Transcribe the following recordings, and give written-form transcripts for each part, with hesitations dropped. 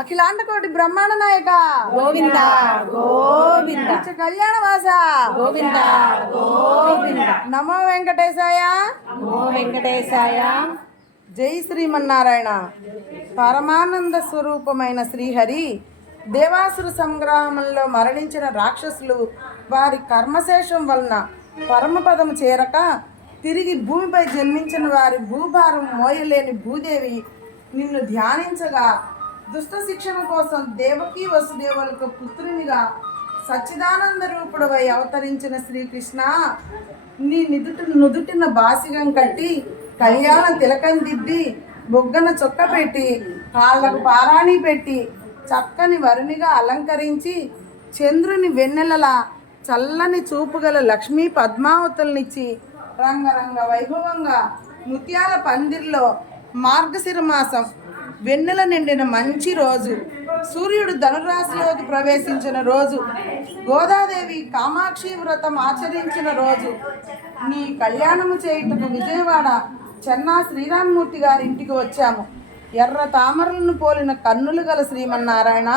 అఖిలాండ కోటి బ్రహ్మాండ నాయక గోవింద గోవింద కళ్యాణవాస గోవింద గోవింద నమో వెంకటేశాయ నమో వెంకటేశాయ. జై శ్రీమన్నారాయణ. పరమానంద స్వరూపమైన శ్రీహరి దేవాసుర సంగ్రామంలో మరణించిన రాక్షసులు వారి కర్మశేషం వలన పరమపదం చేరక తిరిగి భూమిపై జన్మించిన వారి భూభారం మోయలేని భూదేవి నిన్ను ధ్యానించగా దుష్ట శిక్షణ కోసం దేవకీ వసుదేవులకు పుత్రునిగా సచ్చిదానంద రూపుడవై అవతరించిన శ్రీకృష్ణ, నీ నుదుటిన బాసిగం కట్టి కళ్యాణ తిలకం దిద్ది బొగ్గన చొక్క పెట్టి కాళ్ళకు పారాణి పెట్టి చక్కని వరునిగా అలంకరించి చంద్రుని వెన్నెలలా చల్లని చూపుగల లక్ష్మీ పద్మావతులనిచ్చి రంగరంగ వైభవంగా ముత్యాల పందిర్లో మార్గశిర మాసం వెన్నెల నిండిన మంచి రోజు, సూర్యుడు ధనురాశిలోకి ప్రవేశించిన రోజు, గోదాదేవి కామాక్షి వ్రతం ఆచరించిన రోజు, నీ కళ్యాణము చేయుటకు విజయవాడ చెన్నా శ్రీరామ్మూర్తి గారి ఇంటికి వచ్చాము. ఎర్ర తామరలను పోలిన కన్నులు గల శ్రీమన్నారాయణ,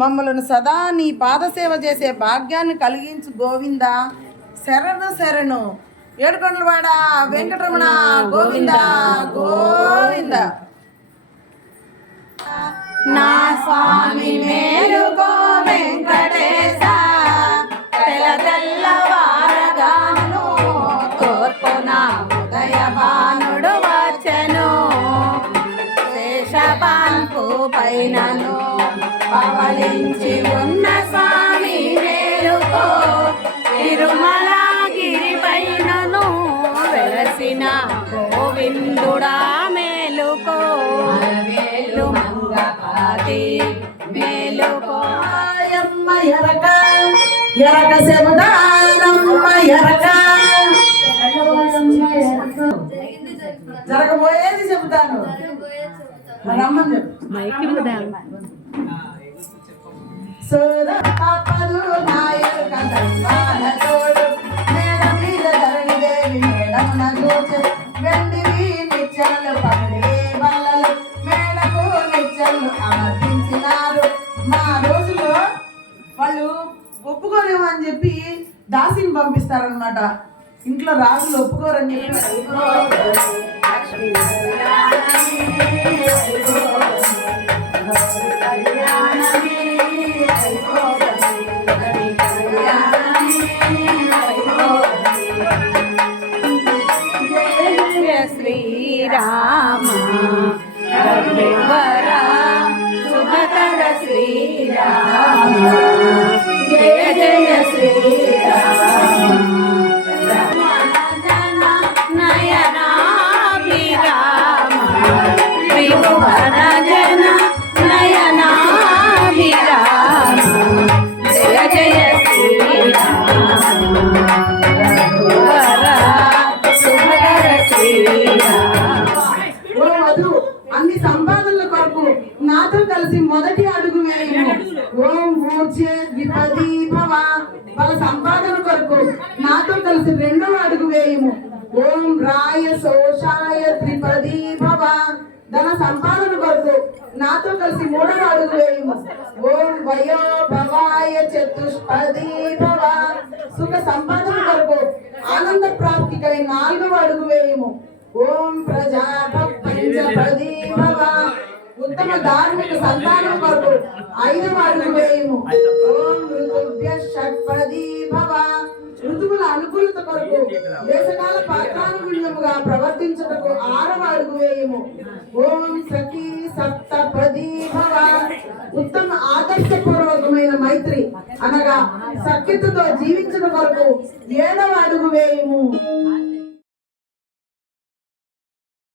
మమ్మలను సదా నీ పాదసేవ చేసే భాగ్యాన్ని కలిగించు గోవింద. శరణు శరణు. ఏడుకొండలవాడ వెంకటరమణ గోవింద గోవింద. నా స్వామి మేలుకో వెంకటేశ, తెల తెల్లవారగాను తూర్పున ఉదయ భానుడు వచ్చెను, శేషపాన్పు పైనను పవలించి ఉన్న స్వామి మేలుకో, తిరుమలగిరి పైనను వెలసిన గోవిందుడా మేలుకో, మేలు మంగపాతి మేలుకో. ఎరక ఎరక శబదానమ్మ ఎరక జరగబోయేది చెబుతాను. రమ్మని సోదరు నాయక తోడు మేడం మీద ధరణి దేవి మేడం నూచు వెండివి నిచ్చలు పండి బల్లలు మేడకు నిచ్చలు అమర్పించినారు. మా రోజులో వాళ్ళు ఒప్పుకోలేము అని చెప్పి దాసిని పంపిస్తారనమాట. ఇంట్లో రాజులు ఒప్పుకోరని చెప్పి శ్రీరామ రఘువర సుభకర శ్రీరామ, జయ జయ శ్రీరామ. జన నయనాభిరామ త్రిభువన జన నయనాభిరామ, జయ జయ శ్రీరామ రఘువర సుభకర శ్రీరామ. అన్ని సంపాదనల కొరకు నాతో కలిసి మొదటి అడుగు వేయము. ఓం మూర్ఛే ద్విపదీ భవ. వాళ్ళ సంపాదన కొరకు నాతో కలిసి రెండవ అడుగు వేయము. ఓం రాయ శోషాయ త్రిపదీ భవ. ధన సంపాదన కొరకు నాతో కలిసి మూడవ అడుగు వేయము. ఓం వయో భవాయ చతుష్పదీ భవ. సుఖ సంపాదన కొరకు ఆనంద ప్రాప్తికై నాలుగవ అడుగు వేయము. ఓం ప్రజాపంచపదీ భవ. ఉత్తమ ధార్మిక సంతానం కొరకు ఐదవ అడుగు వేయము. ఓం ఋతుభ్య షట్పదీ భవ. ఋతువుల అనుకూలత కొరకు దేశకాల పాత్రానుగుణ్యముగా ప్రవర్తించుటకు ఆరవ అడుగు వేయము. ఓం సఖీ సప్తపదీ భవ. ఉత్తమ ఆదర్శపూర్వకమైన మైత్రి అనగా సఖ్యతతో జీవించడం కొరకు ఏడవ అడుగు వేయము.